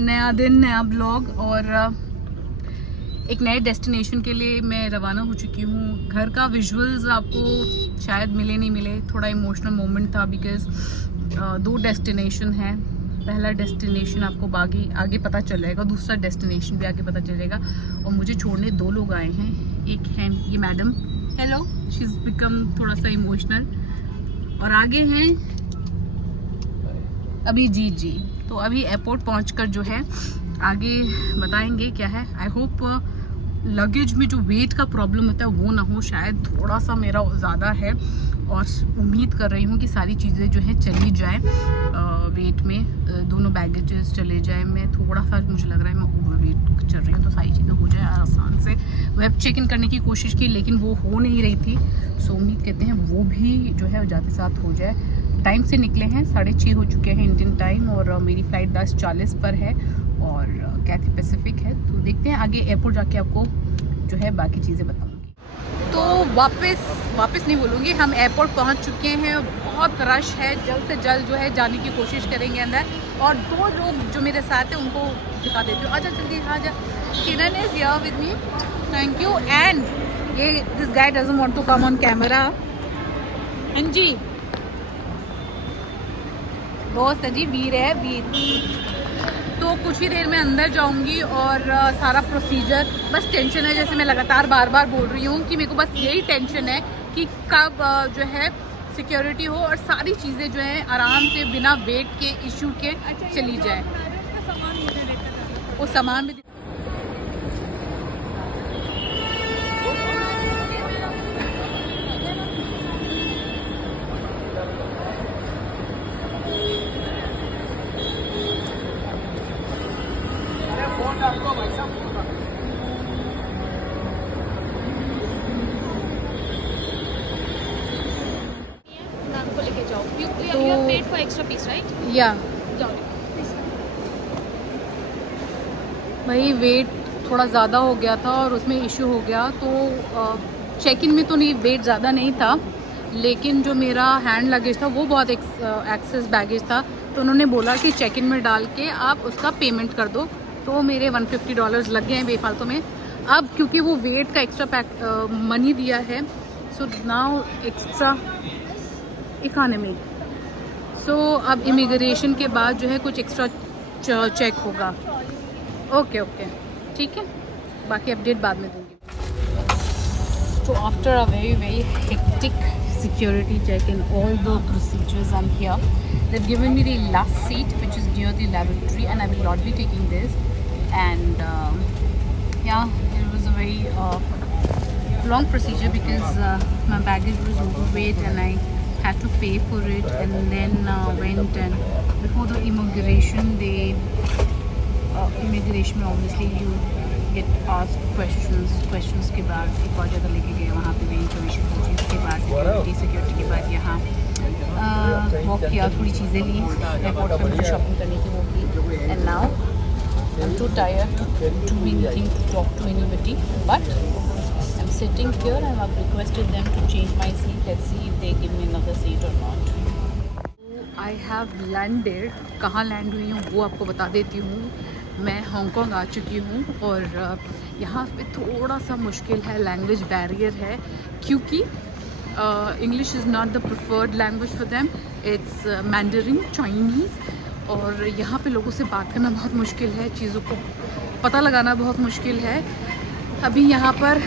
नया दिन, नया ब्लॉग और एक नए डेस्टिनेशन के लिए मैं रवाना हो चुकी हूँ। घर का विजुअल्स आपको शायद मिले नहीं मिले, थोड़ा इमोशनल मोमेंट था बिकॉज़ 2 डेस्टिनेशन हैं। पहला डेस्टिनेशन आपको आगे पता चल जाएगा, दूसरा डेस्टिनेशन भी आगे पता चलेगा। और मुझे छोड़ने 2 लोग आए हैं। एक हैं ये madam, hello, she is become थोड़ा सा इमोशनल। और आगे हैं अभी जी। तो अभी एयरपोर्ट पहुंचकर जो है आगे बताएंगे क्या है। आई होप लगेज में जो वेट का प्रॉब्लम होता है वो ना हो, शायद थोड़ा सा मेरा ज़्यादा है और उम्मीद कर रही हूँ कि सारी चीज़ें जो हैं चली जाए वेट में, दोनों बैगेजेस चले जाए। मैं थोड़ा सा मुझे लग रहा है मैं ओवर वेट चल रही हूँ, तो सारी चीज़ें हो जाए आसान से। वेब चेक इन करने की कोशिश की लेकिन वो हो नहीं रही थी, सो उम्मीद करते हैं वो भी जो है जाते साथ हो जाए। टाइम से निकले हैं, 6:30 हो चुके हैं इंडियन टाइम और मेरी फ़्लाइट 10:40 पर है और कैथे पैसिफिक है। तो देखते हैं आगे एयरपोर्ट जाके आपको जो है बाकी चीज़ें बताऊंगी। तो वापस नहीं बोलूँगी, हम एयरपोर्ट पहुंच चुके हैं। बहुत रश है, जल्द से जल्द जो है जाने की कोशिश करेंगे अंदर। और 2 लोग जो मेरे साथ हैं उनको दिखा देती हूँ। आजा जल्दी, आजा। Kiran is here with me, thank you. And ये this guy doesn't want to come on camera. हाँ जी, दोस्त है जी, वीर है वीर। तो कुछ ही देर में अंदर जाऊंगी और सारा प्रोसीजर, बस टेंशन है, जैसे मैं लगातार बार बोल रही हूँ कि मेरे को बस यही टेंशन है कि कब जो है सिक्योरिटी हो और सारी चीज़ें जो है आराम से बिना वेट के इशू के चली जाए। वो सामान भी या भाई वेट थोड़ा ज़्यादा हो गया था और उसमें इशू हो गया। तो चेक इन में तो नहीं, वेट ज़्यादा नहीं था, लेकिन जो मेरा हैंड लगेज था वो बहुत एक्सेस बैगेज था। तो उन्होंने बोला कि चेक इन में डाल के आप उसका पेमेंट कर दो। तो मेरे $150 लग गए हैं बेफालतू में। अब क्योंकि वो वेट का एक्स्ट्रा मनी दिया है, सो नाउ एक्स्ट्रा इकोनॉमी। सो अब इमिग्रेशन के बाद जो है कुछ एक्स्ट्रा चेक होगा। ओके ठीक है, बाकी अपडेट बाद में दूंगी। तो after a very hectic security check in all the procedures, I'm here. They've given me the last seat which is near the lavatory and I will not be taking this. And yeah, it was a very long procedure because my baggage was overweight and I had to pay for it, and then went and before the immigration immigration में obviously you get asked questions के बाद एक और जगह लेके गए, वहाँ पे भी इंफॉर्मेशन पूछी। उसके बाद सिक्योरिटी के बाद यहाँ वॉक किया, थोड़ी चीज़ें ली, एयरपोर्ट पे मुझे शॉपिंग करने की वो की। And now I am too tired to do anything, to talk to anybody, but I am sitting here and I have requested them to change my seat. Let's see if they give me another seat or not. I have landed. कहाँ land हुई हूँ वो आपको बता देती हूँ। मैं Hong Kong आ चुकी हूँ और यहाँ पे थोड़ा सा मुश्किल है, लैंग्वेज बैरियर है क्योंकि English is not the preferred language for them, it's Mandarin Chinese. और यहाँ पे लोगों से बात करना बहुत मुश्किल है, चीज़ों को पता लगाना बहुत मुश्किल है। अभी यहाँ पर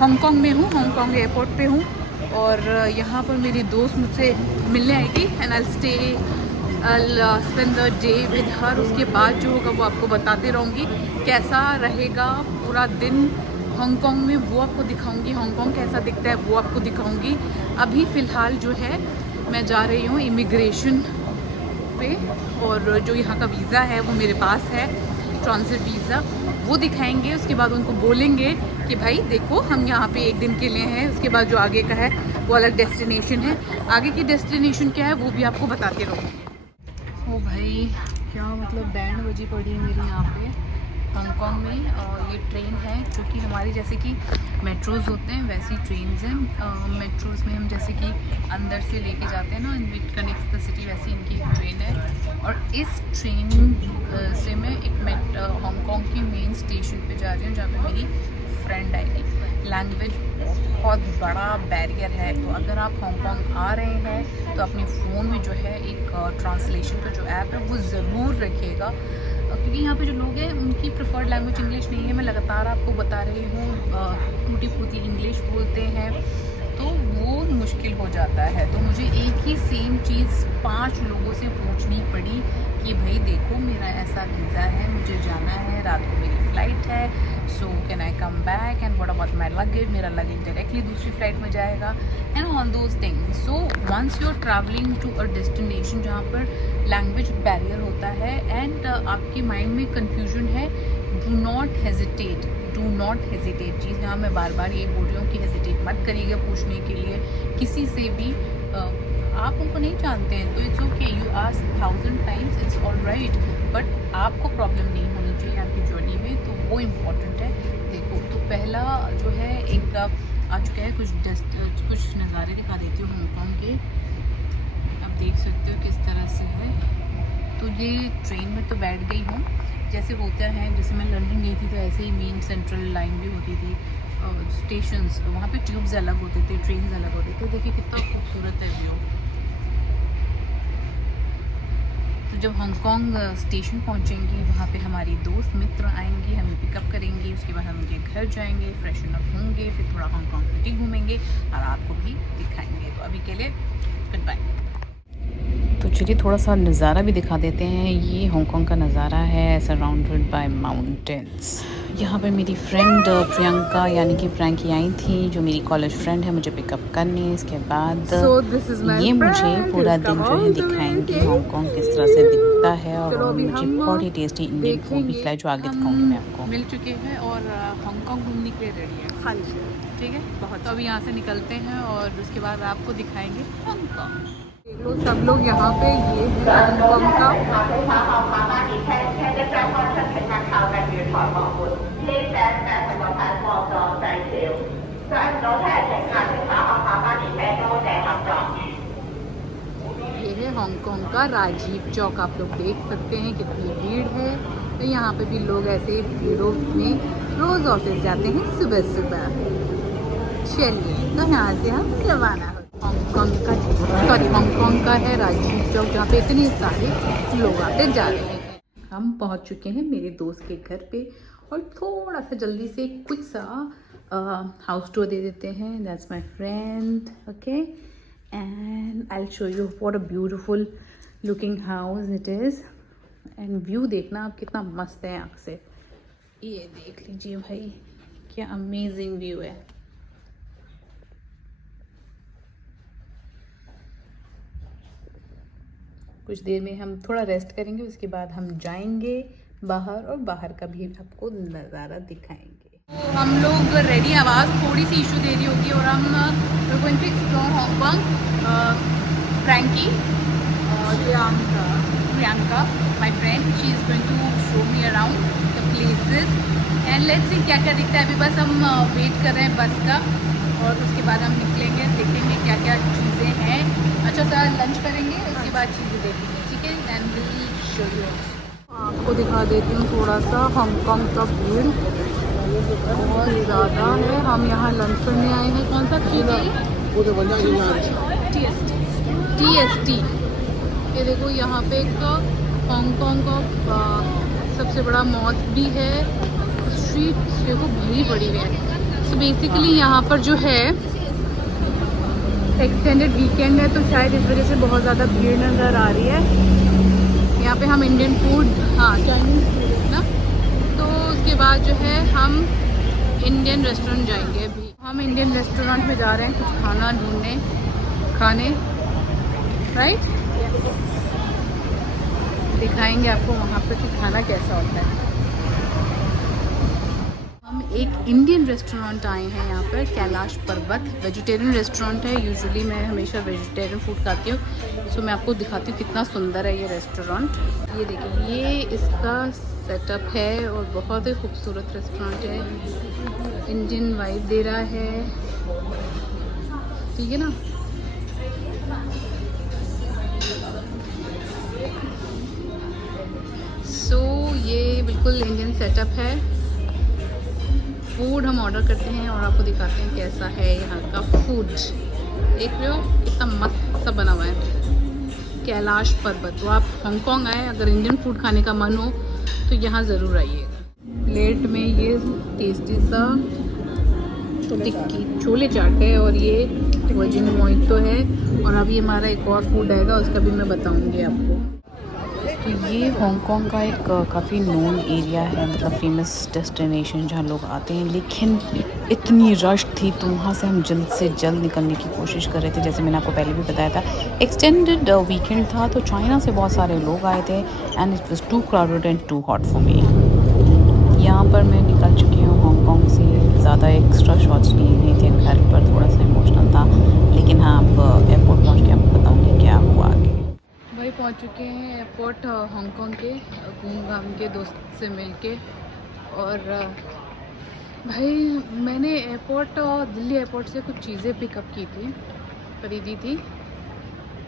हांगकांग में हूँ, हांगकांग एयरपोर्ट पे हूँ और यहाँ पर मेरी दोस्त मुझसे मिलने आएगी and I stay spend the day with her. उसके बाद जो होगा वो आपको बताते रहूँगी कैसा रहेगा पूरा दिन हांगकांग में, वो आपको दिखाऊंगी। हांगकांग कैसा दिखता है वो आपको दिखाऊंगी। अभी फ़िलहाल जो है मैं जा रही हूँ इमिग्रेशन पे और जो यहाँ का वीज़ा है वो मेरे पास है, ट्रांजिट वीज़ा, वो दिखाएंगे। उसके बाद उनको बोलेंगे कि भाई देखो हम यहाँ पे 1 दिन के लिए हैं। उसके बाद जो आगे का है वो अलग डेस्टिनेशन है, आगे की डेस्टिनेशन क्या है वो भी आपको बताते रहूँगी। ओ भाई क्या मतलब बैंड बजी पड़ी है मेरी यहाँ पे हांगकांग में। और ये ट्रेन है जो कि हमारी जैसे कि मेट्रोज़ होते हैं वैसी ट्रेन्स हैं। मेट्रोज़ में हम जैसे कि अंदर से लेके जाते हैं ना, इट कनेक्ट्स द सिटी, वैसी इनकी ट्रेन है। और इस ट्रेन से मैं एक हांगकांग की मेन स्टेशन पे जा रही हूँ, जहाँ पे मेरी फ्रेंड आएगी। लैंग्वेज बहुत बड़ा बैरियर है, तो अगर आप हांगकांग आ रहे हैं तो अपने फ़ोन में जो है एक ट्रांसलेशन का जो ऐप है वो ज़रूर रखिएगा, क्योंकि यहाँ पे जो लोग हैं उनकी प्रेफर्ड लैंग्वेज इंग्लिश नहीं है। मैं लगातार आपको बता रही हूँ, टूटी फूटी इंग्लिश बोलते हैं, तो वो मुश्किल हो जाता है। तो मुझे एक ही सेम चीज़ 5 लोगों से पूछनी पड़ी कि भाई देखो, मेरा ऐसा वीज़ा है, मुझे जाना है, रात को मेरी फ़्लाइट है, so can I come back and what about my luggage, मेरा लगेज डायरेक्टली दूसरी फ़्लाइट में जाएगा, and all those things. So once you are travelling to a destination जहाँ पर लैंग्वेज बैरियर होता है एंड आपके माइंड में कन्फ्यूजन है, डू नॉट हेजिटेट चीज़ यहाँ मैं बार बार ये बोल रही हूँ कि हेजिटेट मत करिएगा पूछने के लिए किसी से भी। आप उनको नहीं जानते हैं तो it's okay, you ask 1000 times, it's all right, but आपको प्रॉब्लम नहीं होनी चाहिए आपकी जर्नी में, तो वो इम्पॉर्टेंट है। देखो, तो पहला जो है एक आ चुका है, कुछ नज़ारे दिखा देती हूँ हांगकांग के। आप देख सकते हो किस तरह से है। तो ये ट्रेन में तो बैठ गई हूँ, जैसे होता है, जैसे मैं लंदन गई थी तो ऐसे ही मेन सेंट्रल लाइन भी होती थी, स्टेशंस वहाँ पे ट्यूब्स अलग होते थे, ट्रेन्स अलग होते थे। देखिए कितना खूबसूरत है व्यू। तो जब हांगकांग स्टेशन पहुँचेंगे वहाँ पे हमारी दोस्त मित्र आएंगी, हमें पिकअप करेंगी, उसके बाद हम उनके घर जाएंगे, फ्रेशन अप होंगे, फिर थोड़ा हांगकांग सिटी घूमेंगे और आपको भी दिखाएंगे। तो अभी के लिए गुड बाय। तो चलिए थोड़ा सा नज़ारा भी दिखा देते हैं। ये हांगकांग का नज़ारा है, सराउंडेड बाय माउंटेन्स। यहाँ पे मेरी फ्रेंड प्रियंका यानी कि फ्रैंकी आई थी, जो मेरी कॉलेज फ्रेंड है, मुझे पिकअप करने। इसके बाद ये मुझे पूरा दिन जो है दिखाएंगी हांगकांग किस तरह से दिखता है, और मुझे बहुत ही टेस्टी इंडियन फूड भी खिलाए, जो आगे दिखाऊंगी मैं आपको। मिल चुके हैं और हांगकांग घूमने के लिए रेडी है। हाँ जी, ठीक है, बहुत। तो अभी यहाँ से निकलते हैं और उसके बाद आपको दिखाएंगे हांगकांग। सब लोग यहाँ पे ये हांगकांग का ये है हांगकांग का राजीव चौक। आप लोग देख सकते हैं कितनी भीड़ है। तो यहाँ पे भी लोग ऐसे भीड़ों में रोज़ ऑफिस जाते हैं सुबह सुबह। चलिए, तो यहाँ से हम रवाना हो। हांगकांग का है राजीव चौक, जहाँ पे इतने सारे लोग आते जा रहे हैं। हम पहुँच चुके हैं मेरे दोस्त के घर पे, और थोड़ा सा जल्दी से क्विक सा हाउस टूर दे देते हैं। That's my friend, okay, and I will show you what a beautiful looking house it is. And view देखना आप कितना मस्त है आँख से, ये देख लीजिए भाई, क्या अमेजिंग व्यू है। कुछ देर में हम थोड़ा रेस्ट करेंगे, उसके बाद हम जाएंगे बाहर, और बाहर का भी आपको नज़ारा दिखाएंगे। तो हम लोग रेडी, आवाज़ थोड़ी सी इशू दे रही होगी, और हम going to explore Hong Kong. Frankie Priyanka my friend, she is going to show me around the places, and let's see क्या क्या दिखता है। अभी बस हम वेट कर रहे हैं बस का, और उसके बाद हम निकलेंगे, देखेंगे क्या क्या चीज़ें हैं। अच्छा सा लंच करेंगे, उसके बाद चीज़ें देखेंगे, ठीक है, एंड विल शो यू। आपको दिखा देती हूँ थोड़ा सा हांगकांग का भीड़ बहुत ज़्यादा है। हम यहाँ लंच करने आए हैं। कौन सा TST। ये देखो, यहाँ पे एक हांगकांग का सबसे बड़ा मॉल भी है। स्ट्रीट देखो भरी पड़ी है। तो बेसिकली यहाँ पर जो है एक्सटेंडेड वीकेंड है, तो शायद इस वजह से बहुत ज़्यादा भीड़ नज़र आ रही है। यहाँ पे हम इंडियन फूड, हाँ चाइनीज़ फूड है ना, तो उसके बाद जो है हम इंडियन रेस्टोरेंट जाएंगे। अभी हम इंडियन रेस्टोरेंट में जा रहे हैं कुछ खाना ढूंढने, खाने, राइट, दिखाएंगे आपको वहाँ पर कि खाना कैसा होता है। हम एक इंडियन रेस्टोरेंट आए हैं यहाँ पर, कैलाश पर्वत वेजिटेरियन रेस्टोरेंट है। यूजुअली मैं हमेशा वेजिटेरियन फूड खाती हूँ, सो मैं आपको दिखाती हूँ कितना सुंदर है ये रेस्टोरेंट। ये देखिए, ये इसका सेटअप है और बहुत ही खूबसूरत रेस्टोरेंट है, इंडियन वाइब दे रहा है, ठीक है ना। बिल्कुल इंडियन सेटअप है। फूड हम ऑर्डर करते हैं और आपको दिखाते हैं कैसा है यहाँ का फूड। देख रहे हो कितना मस्त सा बना हुआ है, कैलाश पर्वत। तो आप हांगकांग आए, अगर इंडियन फूड खाने का मन हो तो यहाँ ज़रूर आइएगा। प्लेट में ये टेस्टी सा टिक्की छोले चाट है और ये वर्जिन मोहितो है। और अभी हमारा एक और फूड आएगा, उसका भी मैं बताऊंगी आपको। तो ये हांगकांग का एक काफ़ी नोन एरिया है, मतलब फेमस डेस्टिनेशन जहाँ लोग आते हैं। लेकिन इतनी रश थी तो वहाँ से हम जल्द से जल्द निकलने की कोशिश कर रहे थे। जैसे मैंने आपको पहले भी बताया था, एक्सटेंडेड वीकेंड था तो चाइना से बहुत सारे लोग आए थे and it was too crowded and too hot for me. यहाँ पर मैं निकल चुकी हूँ हांगकांग से। ज़्यादा एक्स्ट्रा शॉट्स लिए नहीं थे, घर पर थोड़ा सा इमोशनल था। लेकिन हाँ, अब एयरपोर्ट पहुँच के आपको बताऊँगी क्या हुआ आगे। भाई पहुँच चुके हैं एयरपोर्ट हांगकांग के, घूम घाम के दोस्त से मिल के। और भाई मैंने एयरपोर्ट दिल्ली एयरपोर्ट से कुछ चीज़ें पिकअप की थी, खरीदी थी,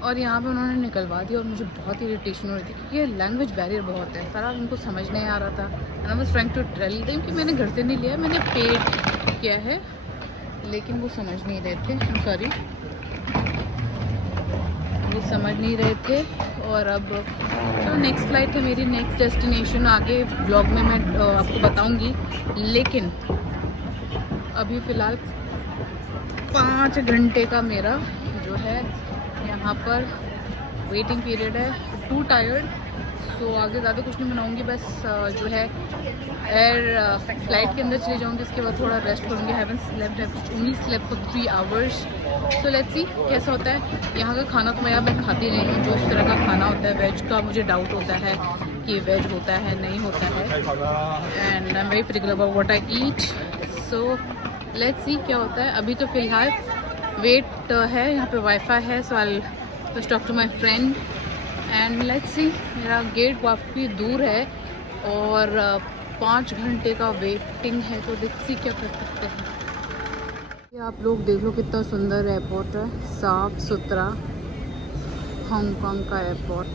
और यहाँ पे उन्होंने निकलवा दी। और मुझे बहुत इरिटेशन हो रही थी क्योंकि लैंग्वेज बैरियर बहुत है, सारा उनको समझ नहीं आ रहा था। And I was trying to tell them कि मैंने घर से नहीं लिया, मैंने पेड किया है, लेकिन वो समझ नहीं रहे थे। आई एम सॉरी, वो समझ नहीं रहे थे। और अब तो नेक्स्ट फ्लाइट है मेरी, नेक्स्ट डेस्टिनेशन आगे ब्लॉग में मैं आपको बताऊंगी। लेकिन अभी फ़िलहाल 5 घंटे का मेरा जो है यहाँ पर वेटिंग पीरियड है। टू टायर्ड, सो आगे ज़्यादा कुछ नहीं बनाऊंगी, बस जो है एयर फ्लाइट के अंदर चले जाऊंगी। इसके बाद थोड़ा रेस्ट करूँगी। Haven't slept, only slept for 3 hours. So let's see कैसा होता है यहाँ का खाना। तो मैं खाती नहीं हूँ जो इस तरह का खाना होता है। वेज का मुझे डाउट होता है कि वेज होता है नहीं होता है, and I am very particular about what I eat. So let's see क्या होता है। अभी तो फ़िलहाल वेट है, यहाँ पे वाईफाई है, so I will talk to my friend and let's see. मेरा गेट काफ़ी दूर है और 5 घंटे का वेटिंग है, तो लेट्स सी क्या कर सकते हैं। ये आप लोग देख लो कितना सुंदर एयरपोर्ट है, साफ़ सुथरा हांगकांग का एयरपोर्ट,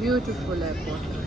ब्यूटीफुल एयरपोर्ट।